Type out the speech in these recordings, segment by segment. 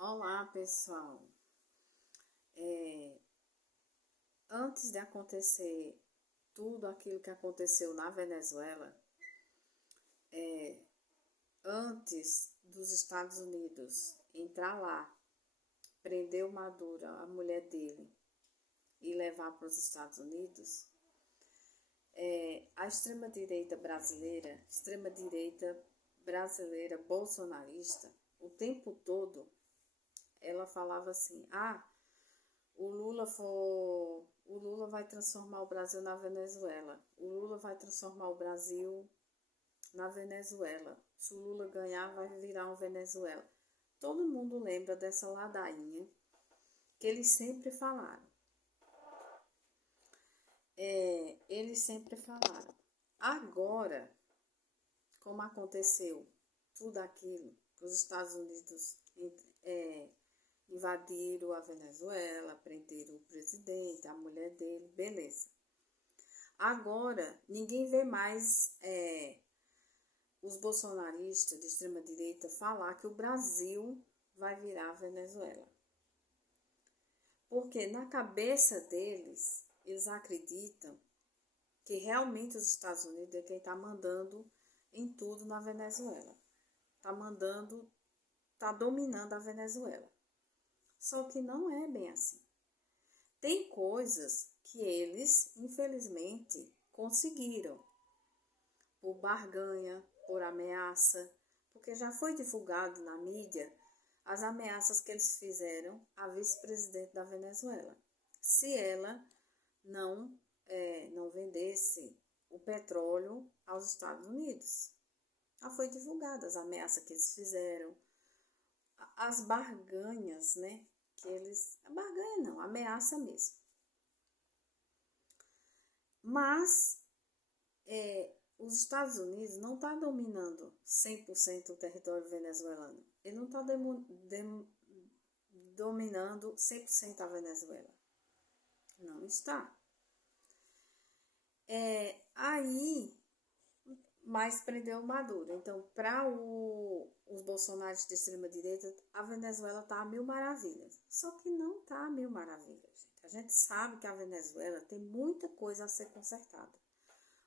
Olá, pessoal. É, Antes de acontecer tudo aquilo que aconteceu na Venezuela, antes dos Estados Unidos entrar lá, prender o Maduro, a mulher dele, e levar para os Estados Unidos, a extrema-direita brasileira bolsonarista, o tempo todo, ela falava assim: o Lula vai transformar o Brasil na Venezuela. O Lula vai transformar o Brasil na Venezuela. Se o Lula ganhar, vai virar um Venezuela. Todo mundo lembra dessa ladainha que eles sempre falaram. Eles sempre falaram. Agora, como aconteceu tudo aquilo, que os Estados Unidos invadiram a Venezuela, prenderam o presidente, a mulher dele, beleza. Agora, ninguém vê mais os bolsonaristas de extrema direita falar que o Brasil vai virar Venezuela. Porque na cabeça deles, eles acreditam que realmente os Estados Unidos é quem está mandando em tudo na Venezuela. Está dominando a Venezuela. Só que não é bem assim. Tem coisas que eles, infelizmente, conseguiram por barganha, por ameaça, porque já foi divulgado na mídia as ameaças que eles fizeram à vice-presidente da Venezuela. Se ela não vendesse o petróleo aos Estados Unidos. Já foi divulgada as ameaças que eles fizeram, as barganhas, né? Barganha não, ameaça mesmo. Mas os Estados Unidos não está dominando 100% o território venezuelano. Ele não está dominando 100% a Venezuela. Não está. Mas prendeu o Maduro. Então, para os bolsonaristas de extrema-direita, a Venezuela está a mil maravilhas. Só que não está a mil maravilhas, gente. A gente sabe que a Venezuela tem muita coisa a ser consertada.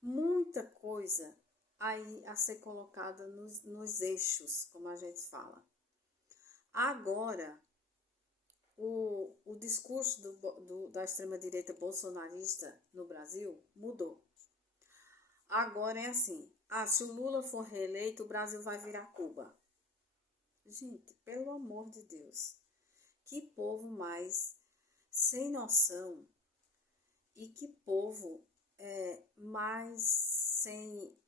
Muita coisa aí a ser colocada nos eixos, como a gente fala. Agora, o discurso da extrema-direita bolsonarista no Brasil mudou. Agora é assim: se o Lula for reeleito, o Brasil vai virar Cuba. Gente, pelo amor de Deus, que povo mais sem noção e que povo mais sem...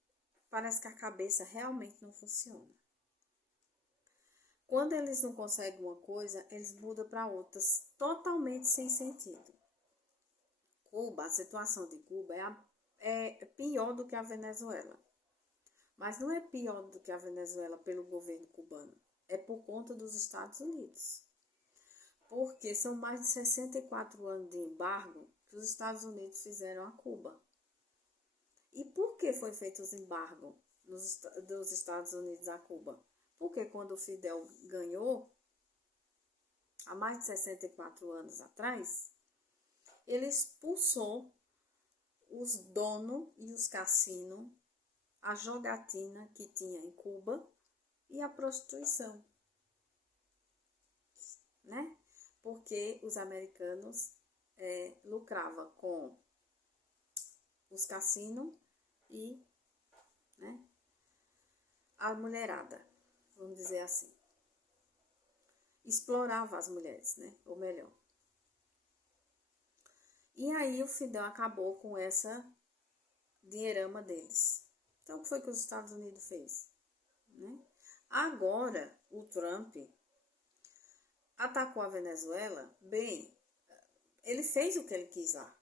Parece que a cabeça realmente não funciona. Quando eles não conseguem uma coisa, eles mudam para outras totalmente sem sentido. Cuba, a situação de Cuba é pior do que a Venezuela. Mas não é pior do que a Venezuela pelo governo cubano. É por conta dos Estados Unidos. Porque são mais de 64 anos de embargo que os Estados Unidos fizeram a Cuba. E por que foi feito os embargos dos Estados Unidos a Cuba? Porque quando o Fidel ganhou, há mais de 64 anos atrás, ele expulsou os donos e os cassinos, a jogatina que tinha em Cuba e a prostituição, né? Porque os americanos lucravam com os cassinos e a mulherada, vamos dizer assim. Explorava as mulheres, né? Ou melhor. E aí o Fidel acabou com essa dinheirama deles. Então, o que foi que os Estados Unidos fez? Né? Agora, o Trump atacou a Venezuela. Bem, ele fez o que ele quis lá.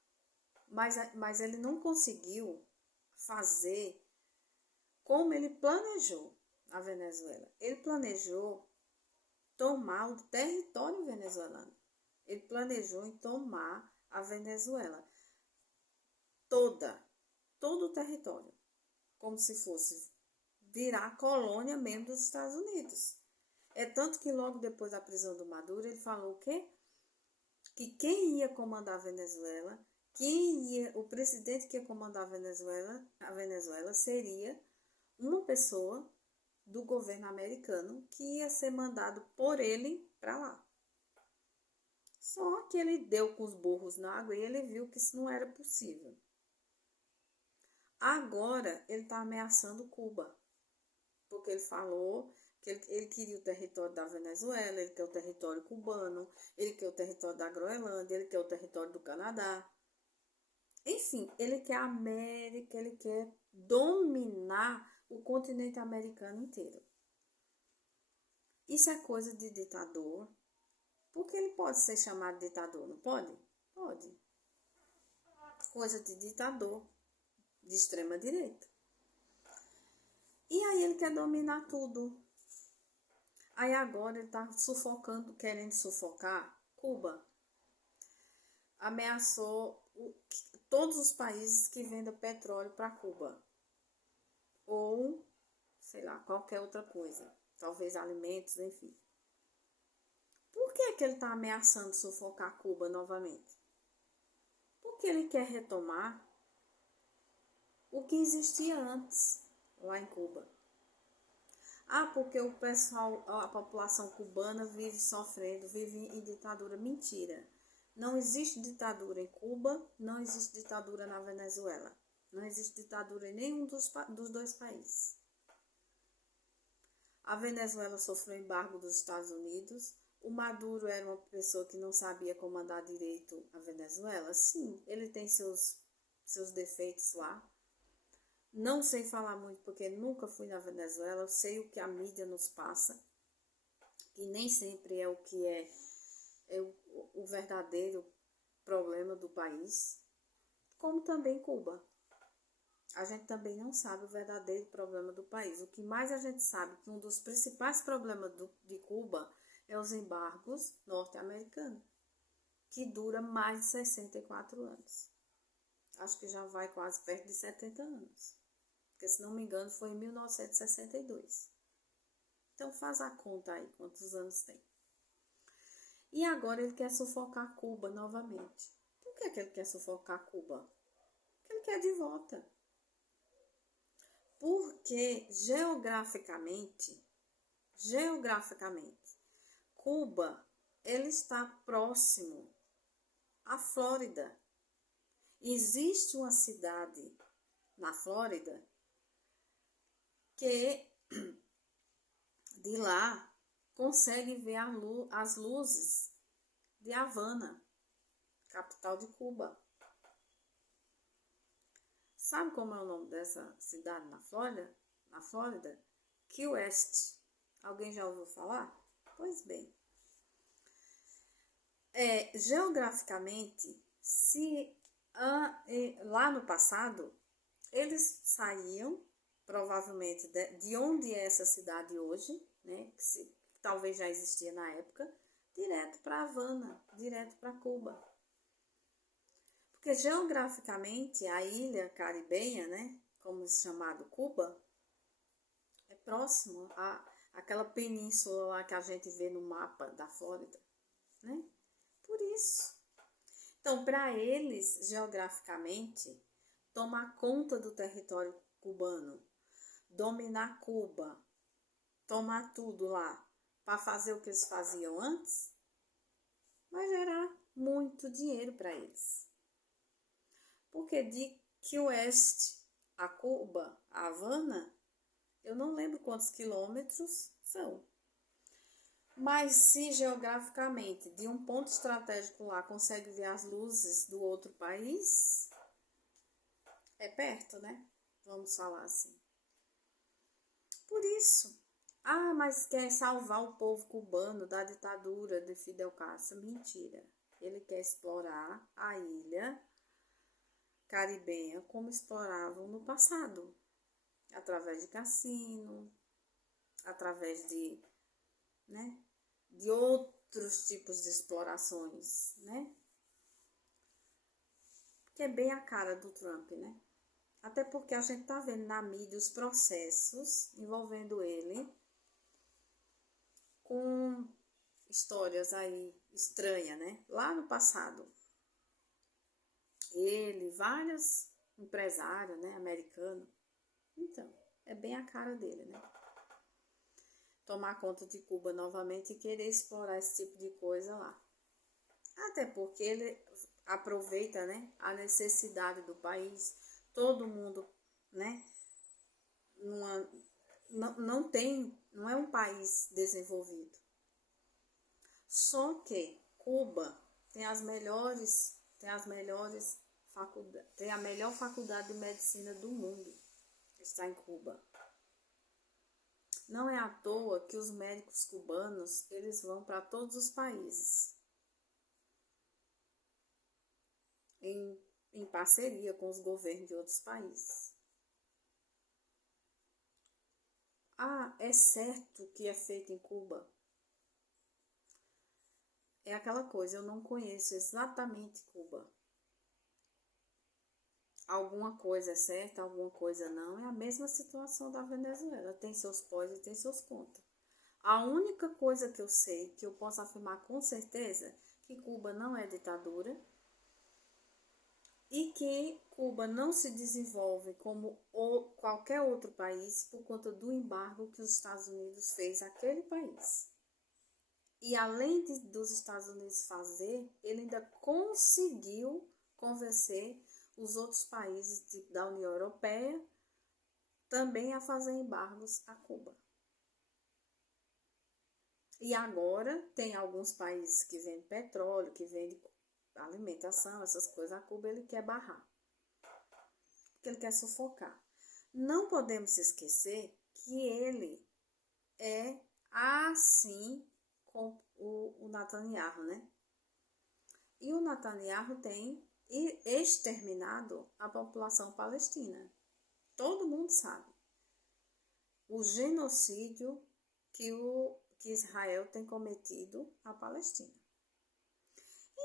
Mas ele não conseguiu fazer como ele planejou a Venezuela. Ele planejou tomar o território venezuelano. Ele planejou em tomar a Venezuela todo o território, como se fosse virar colônia mesmo dos Estados Unidos. É tanto que logo depois da prisão do Maduro, ele falou o quê? Que quem ia comandar a Venezuela, o presidente que ia comandar a Venezuela seria uma pessoa do governo americano que ia ser mandado por ele para lá. Só que ele deu com os burros na água e ele viu que isso não era possível. Agora ele está ameaçando Cuba, porque ele falou que ele queria o território da Venezuela, ele quer o território cubano, ele quer o território da Groenlândia, ele quer o território do Canadá. Enfim, ele quer a América, ele quer dominar o continente americano inteiro. Isso é coisa de ditador, porque ele pode ser chamado de ditador, não pode? Pode. Coisa de ditador, de extrema direita. E aí ele quer dominar tudo. Aí agora ele está sufocando, querendo sufocar Cuba. Ameaçou todos os países que vendam petróleo para Cuba. Ou, sei lá, qualquer outra coisa. Talvez alimentos, enfim. Por que ele está ameaçando sufocar Cuba novamente? Porque ele quer retomar o que existia antes, lá em Cuba. Ah, porque o pessoal, a população cubana vive sofrendo, vive em ditadura. Mentira. Não existe ditadura em Cuba, não existe ditadura na Venezuela. Não existe ditadura em nenhum dos dois países. A Venezuela sofreu embargo dos Estados Unidos. O Maduro era uma pessoa que não sabia comandar direito a Venezuela. Sim, ele tem seus defeitos lá. Não sei falar muito porque nunca fui na Venezuela. Eu sei o que a mídia nos passa, que nem sempre é o que é o verdadeiro problema do país, como também Cuba. A gente também não sabe o verdadeiro problema do país. O que mais a gente sabe que um dos principais problemas de Cuba é os embargos norte-americanos, que dura mais de 64 anos. Acho que já vai quase perto de 70 anos. Porque, se não me engano, foi em 1962. Então, faz a conta aí, quantos anos tem. E agora ele quer sufocar Cuba novamente. Por que ele quer sufocar Cuba? Porque ele quer de volta. Porque geograficamente, Cuba, ele está próximo à Flórida. Existe uma cidade na Flórida que de lá consegue ver as luzes de Havana, capital de Cuba. Sabe como é o nome dessa cidade na Flórida? Key West. Alguém já ouviu falar? Pois bem. Geograficamente, lá no passado, eles saíam, provavelmente, de onde é essa cidade hoje, né, que talvez já existia na época, direto para Havana, direto para Cuba. Porque geograficamente a ilha caribenha, né, como é chamado Cuba, é próximo àquela península lá que a gente vê no mapa da Flórida, né? Por isso. Então, para eles, geograficamente, tomar conta do território cubano, dominar Cuba, tomar tudo lá, para fazer o que eles faziam antes, vai gerar muito dinheiro para eles. Porque de Key West a Cuba, a Havana, eu não lembro quantos quilômetros são. Mas se geograficamente, de um ponto estratégico lá, consegue ver as luzes do outro país, é perto, né? Vamos falar assim. Por isso. Ah, mas quer salvar o povo cubano da ditadura de Fidel Castro. Mentira. Ele quer explorar a ilha caribenha como exploravam no passado. Através de cassino, através de outros tipos de explorações, né? Que é bem a cara do Trump, né? Até porque a gente tá vendo na mídia os processos envolvendo ele com histórias aí estranhas, né? Lá no passado, ele, vários empresários, né, americanos. Então, é bem a cara dele, né? Tomar conta de Cuba novamente e querer explorar esse tipo de coisa lá. Até porque ele aproveita, né, a necessidade do país. Todo mundo, né, não é um país desenvolvido. Só que Cuba tem a melhor faculdade de medicina do mundo. Está em Cuba. Não é à toa que os médicos cubanos, eles vão para todos os países. Em parceria com os governos de outros países. Ah, é certo que é feito em Cuba? É aquela coisa, eu não conheço exatamente Cuba. Alguma coisa é certa, alguma coisa não. É a mesma situação da Venezuela. Tem seus pós e tem seus contras. A única coisa que eu sei, que eu posso afirmar com certeza, que Cuba não é ditadura e que Cuba não se desenvolve como qualquer outro país por conta do embargo que os Estados Unidos fez àquele país. E além dos Estados Unidos fazer, ele ainda conseguiu convencer os outros países da União Europeia também a fazer embargos a Cuba. E agora tem alguns países que vendem petróleo, que vendem alimentação, essas coisas, a Cuba ele quer barrar. Porque ele quer sufocar. Não podemos esquecer que ele é assim com o Netanyahu, né? E o Netanyahu tem exterminado a população palestina. Todo mundo sabe. O genocídio que Israel tem cometido à Palestina.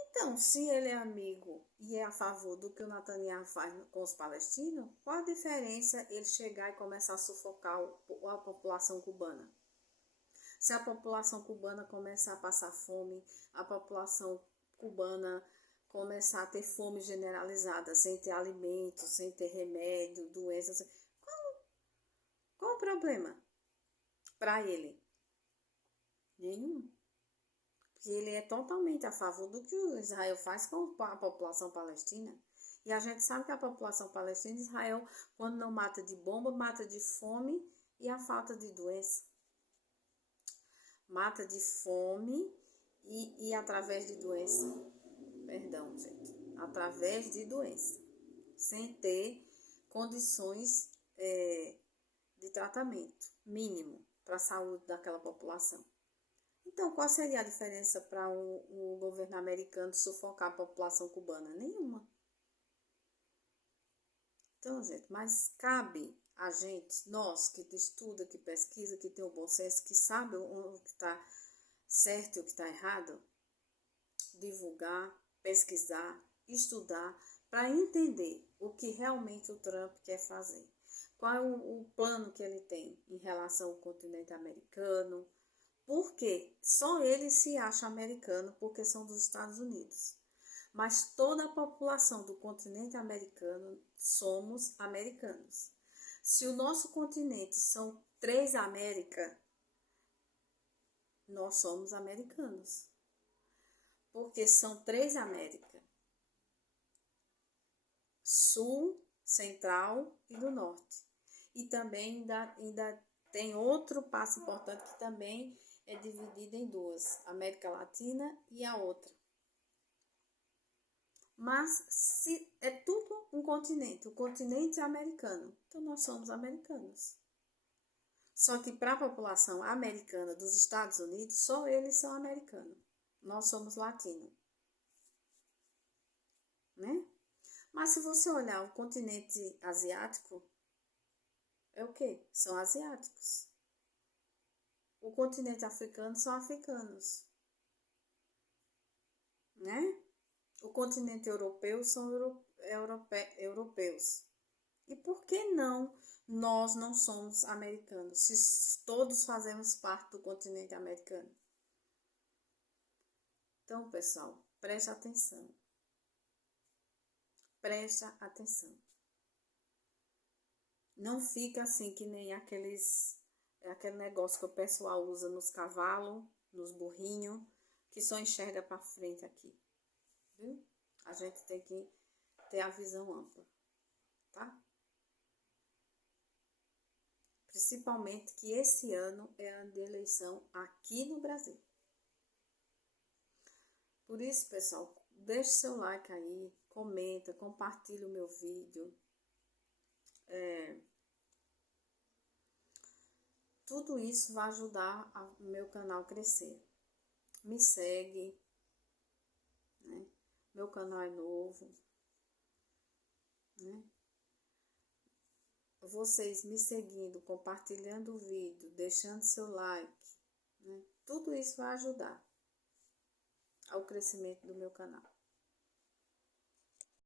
Então, se ele é amigo e é a favor do que o Netanyahu faz com os palestinos, qual a diferença ele chegar e começar a sufocar a população cubana? Se a população cubana começar a passar fome, a população cubana começar a ter fome generalizada, sem ter alimentos, sem ter remédio, doenças, qual o problema para ele? Nenhum. Porque ele é totalmente a favor do que o Israel faz com a população palestina. E a gente sabe que a população palestina, Israel, quando não mata de bomba, mata de fome e a falta de doença. Mata de fome e através de doença. Perdão, gente. Através de doença. Sem ter condições de tratamento mínimo para a saúde daquela população. Então, qual seria a diferença para o governo americano sufocar a população cubana? Nenhuma. Então, gente, mas cabe a gente, nós que estuda, que pesquisa, que tem o bom senso, que sabe o que está certo e o que está errado, divulgar, pesquisar, estudar, para entender o que realmente o Trump quer fazer. Qual é o plano que ele tem em relação ao continente americano? Porque só ele se acha americano porque são dos Estados Unidos. Mas toda a população do continente americano somos americanos. Se o nosso continente são 3 Américas, nós somos americanos. Porque são 3 Américas. Sul, Central e do Norte. E também ainda tem outro passo importante que também é dividido em 2, América Latina e a outra. Mas se é tudo um continente, o continente é americano, então nós somos americanos. Só que para a população americana dos Estados Unidos, só eles são americanos. Nós somos latinos. Né? Mas se você olhar o continente asiático, é o quê? São asiáticos. O continente africano são africanos. Né? O continente europeu são europeus. E por que não nós não somos americanos, se todos fazemos parte do continente americano? Então, pessoal, preste atenção. Presta atenção. Não fica assim que nem aquele negócio que o pessoal usa nos cavalos, nos burrinhos, que só enxerga para frente aqui. Viu? A gente tem que ter a visão ampla, tá? Principalmente que esse ano é ano de eleição aqui no Brasil. Por isso, pessoal, deixe seu like aí, comenta, compartilha o meu vídeo. Tudo isso vai ajudar o meu canal a crescer. Me segue, né? Meu canal é novo, né? Vocês me seguindo, compartilhando o vídeo, deixando seu like, né? Tudo isso vai ajudar ao crescimento do meu canal.